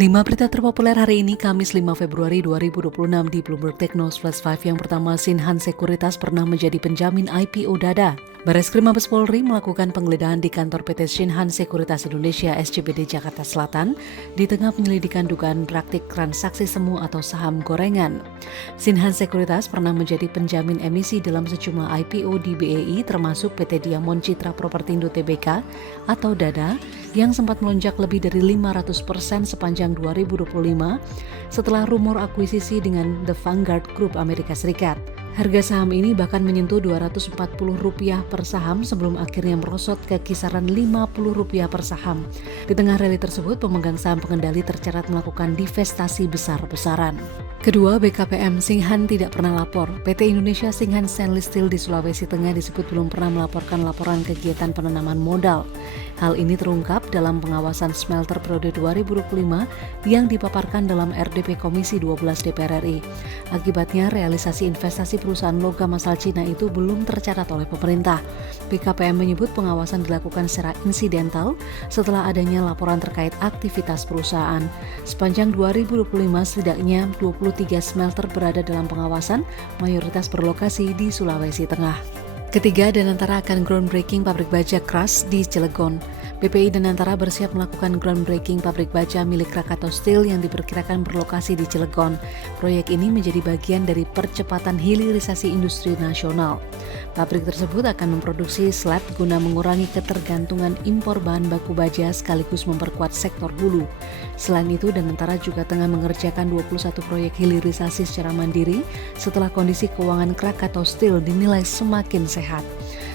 5 berita terpopuler hari ini, Kamis 5 Februari 2026 di Bloomberg Technos Flash 5. Yang pertama, Sinhan Sekuritas pernah menjadi penjamin IPO Dada. Bareskrim Mabes Polri melakukan penggeledahan di kantor PT Sinhan Sekuritas Indonesia SCBD Jakarta Selatan di tengah penyelidikan dugaan praktik transaksi semu atau saham gorengan. Sinhan Sekuritas pernah menjadi penjamin emisi dalam sejumlah IPO di BEI termasuk PT Diamond Citra Propertindo Tbk atau DADA yang sempat melonjak lebih dari 500% sepanjang 2025 setelah rumor akuisisi dengan The Vanguard Group Amerika Serikat. Harga saham ini bahkan menyentuh Rp240 per saham sebelum akhirnya merosot ke kisaran Rp50 per saham. Di tengah rally tersebut, pemegang saham pengendali tercatat melakukan divestasi besar-besaran. Kedua, BKPM Sinhan tidak pernah lapor. PT Indonesia Sinhan Stainless Steel di Sulawesi Tengah disebut belum pernah melaporkan laporan kegiatan penanaman modal. Hal ini terungkap dalam pengawasan smelter periode 2025 yang dipaparkan dalam RDP Komisi 12 DPR RI. Akibatnya, realisasi investasi perusahaan logam asal Cina itu belum tercatat oleh pemerintah. BKPM menyebut pengawasan dilakukan secara insidental setelah adanya laporan terkait aktivitas perusahaan. Sepanjang 2025, setidaknya 23 smelter berada dalam pengawasan, mayoritas berlokasi di Sulawesi Tengah. Ketiga, Danantara akan groundbreaking pabrik baja keras di Cilegon. BPI Danantara bersiap melakukan groundbreaking pabrik baja milik Krakatau Steel yang diperkirakan berlokasi di Cilegon. Proyek ini menjadi bagian dari percepatan hilirisasi industri nasional. Pabrik tersebut akan memproduksi slab guna mengurangi ketergantungan impor bahan baku baja sekaligus memperkuat sektor hulu. Selain itu, Danantara juga tengah mengerjakan 21 proyek hilirisasi secara mandiri setelah kondisi keuangan Krakatau Steel dinilai semakin sehat.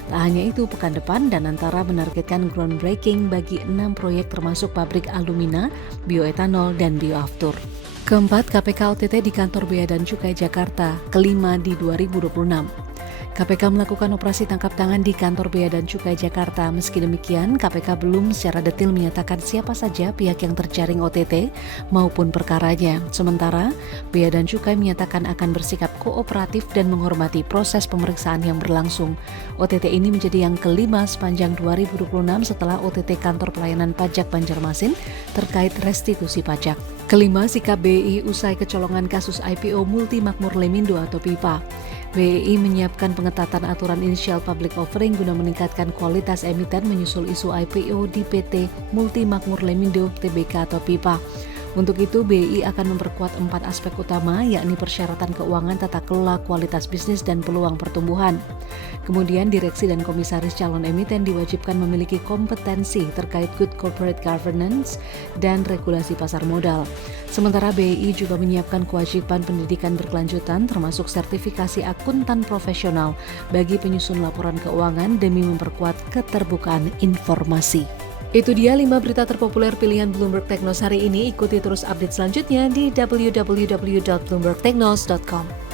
Tak hanya itu, pekan depan Danantara menargetkan groundbreaking bagi 6 proyek termasuk pabrik alumina, bioetanol, dan bioaftur. Keempat, KPK OTT di kantor Bea dan Cukai Jakarta, kelima di 2026. KPK melakukan operasi tangkap tangan di kantor Bea dan Cukai Jakarta. Meski demikian, KPK belum secara detail menyatakan siapa saja pihak yang terjaring OTT maupun perkaranya. Sementara, Bea dan Cukai menyatakan akan bersikap kooperatif dan menghormati proses pemeriksaan yang berlangsung. OTT ini menjadi yang kelima sepanjang 2026 setelah OTT Kantor Pelayanan Pajak Banjarmasin terkait restitusi pajak. Kelima, sikap BEI usai kecolongan kasus IPO Multimakmur Lemindo atau PIPA. BEI menyiapkan pengetatan aturan initial public offering guna meningkatkan kualitas emiten menyusul isu IPO di PT Multimakmur Lemindo Tbk atau PIPA. Untuk itu, BEI akan memperkuat 4 aspek utama, yakni persyaratan keuangan, tata kelola, kualitas bisnis, dan peluang pertumbuhan. Kemudian, direksi dan komisaris calon emiten diwajibkan memiliki kompetensi terkait good corporate governance dan regulasi pasar modal. Sementara BEI juga menyiapkan kewajiban pendidikan berkelanjutan termasuk sertifikasi akuntan profesional bagi penyusun laporan keuangan demi memperkuat keterbukaan informasi. Itu dia 5 berita terpopuler pilihan Bloomberg Technos hari ini. Ikuti terus update selanjutnya di www.bloombergtechnos.com.